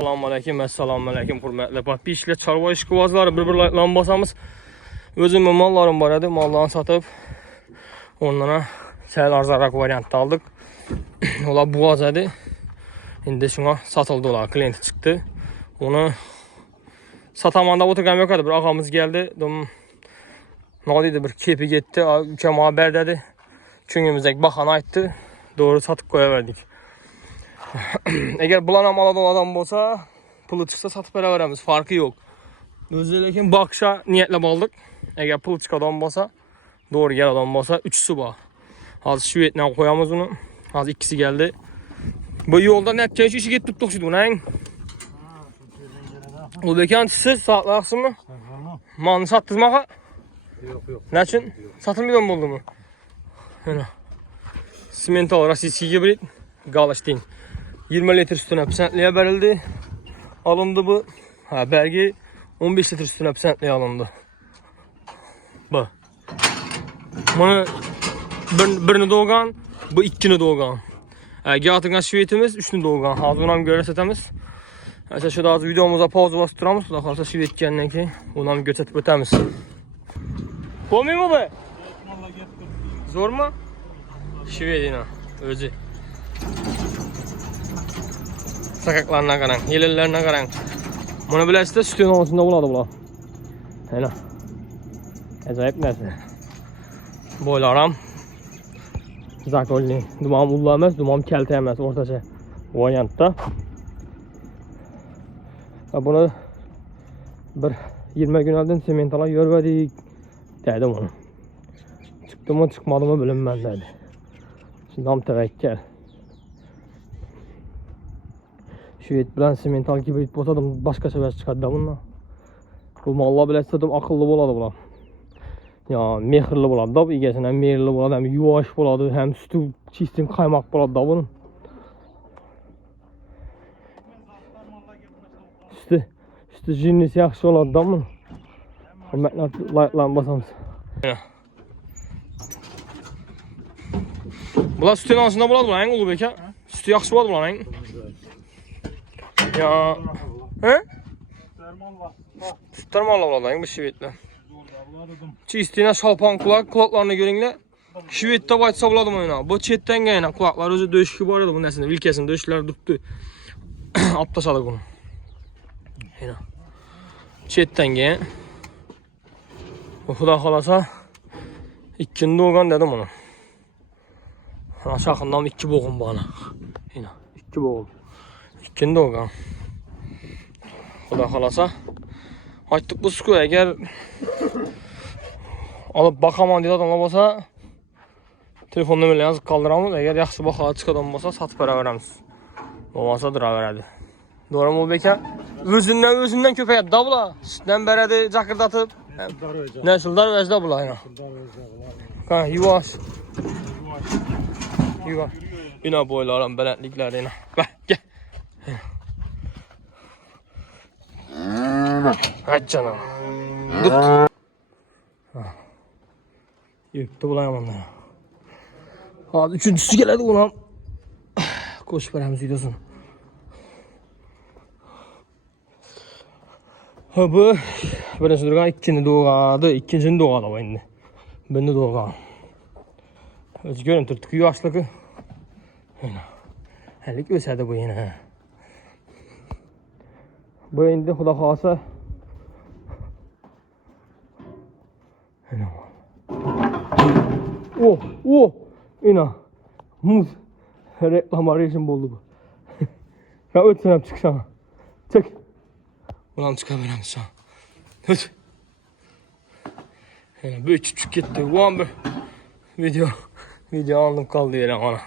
Assalomu alaykum, hurmatli podpishchilar, chorva ishqibozlari, bir like bosamiz. O'zimning mollarim bor edi, mollarni sotib, ondan sal arzonroq variantda oldik. Ular bo'g'oz edi. Endi shunga sotildi, ular klient chiqdi. Uni sotaman deb o'tirgan yo'q edi, bir og'amiz keldi. Nima deydi, bir kepi ketdi, ukam xabar dedi. Chungimizdagi bahona aytdi, doğru sotib qo'yaverdik. Eğer bulan ham oladigan odam bo'lsa, puli chiqsa sotib beraveramiz, farqi yo'q. O'zi lekin boqishga niyatlab oldik. Eğer pul chiqadigan bo'lsa, doğru gel odam bo'lsa, 3'si bor. Hozir Shveddan qo'yamiz uni. Hozir ikkisi keldi. Bu yo'lda netcha ishi ketib to'xtaydi uning. O bekan siz sotlaqsizmi? Monni sotdingizmi? Yo'q. Nechun? Sotilmagan bo'ldimi? Mana. Simental rossiyskiy gibrid Galashtin. 20 litre üstüne pisentliğe verildi. Alındı bu. Belki 15 litre üstüne pisentliğe alındı. Bu. Bunu birini doğugan, bu ikkini doğugan. Giyatınca şivetimiz, üçünü doğugan. Hazır onam göresетemiz. Mesela şu da az videomuza pauzu bastıramız. Daha kalsa şivet kendine ki onam gösterip ötemiz. Komi mi bu? Zor mu? Şivetine. Özü. Sakaklarına qarang, yelillerine qarang. Bunu bilasizlar, sütün olmasında buladı bular. Hena. Acayip narsa. Boylaram. Zakolli. Dumam ulla emas, dumam kelta emas, o'rtacha variantda. Bunu bir 20 gün oldin sementala yormadik dedi bunu. Çıktı mı çıkmadı mı bilinmez dedi. Şimdi ham tevekkül. Şüvet bilen simental gibrid bo'lsa da başka sefer çıkardı bundan. Bu malla bilasizlar akıllı bo'ladi bular. Ya mehrli bo'ladi da, egasine mehrli bo'ladi, hem yuvash bo'ladi, hem sütü çistim qaymoq bo'ladi da bunun. Sütü jinnisi yaxshi bo'ladi da bunun. Hurmatli like'larni bosamiz. Bular sütün arasında bo'ladi bular, eng Ulubek aka. Sütü yaxshi bo'ladi bular, eng. Ya, he? Termal avladan bu Shveddan. Çiğistine şalpan kulaklarını görünle. Shvedda baytsa buladım oyuna. Bu chetdan gayna kulaklar o'zi döşki bor edi bu narsani, vilkasini döşlar tuttu. Aptashadik uni. Hena. Chetdan gayn. Xudo xolasa ikkinchi doğgan dedim uni. Aşağıdan 2 bo'g'im bana. Hena, 2 bo'g'im. İkinci doğan. Xudo xolasa aytdik biz-ku, eğer alıp bakaman deydi adamlar bo'lsa, telefon nomerlarini yozib qoldiramiz. Eğer yaxshi bahoga chiqadigan bo'lsa, sotib beraveramiz. Bo'lmasa duraveradi. To'g'rimi beka? O'zidan ko'payadi da bular. Sutdan beradi, jaqirdatib. Nasildar vajda bular. Ha, yuvash. Yine boylarım, beletlikler yine. Gel. Hadi canım. Tut. Yükte bulayım onları. Hadi üçüncüsü geledi ulan. Koş veremiz videosunu. Ha bu. Birinci durgan ikinci doğadı. İkincinin doğadı bu indi. Birinci doğadı. Özü görün tırtık yuvaşlıkı. Helik ösədi bu yine. Bu indi Xudo xolasa. Oh. İna. Muz. Reklam arayışım oldu bu. Ya ötsen hep çıksana. Çık. Ulan çıkabileceğim sen. Öt. Yani böyle küçük gitti. Bu an bir video aldım kaldı yere bana.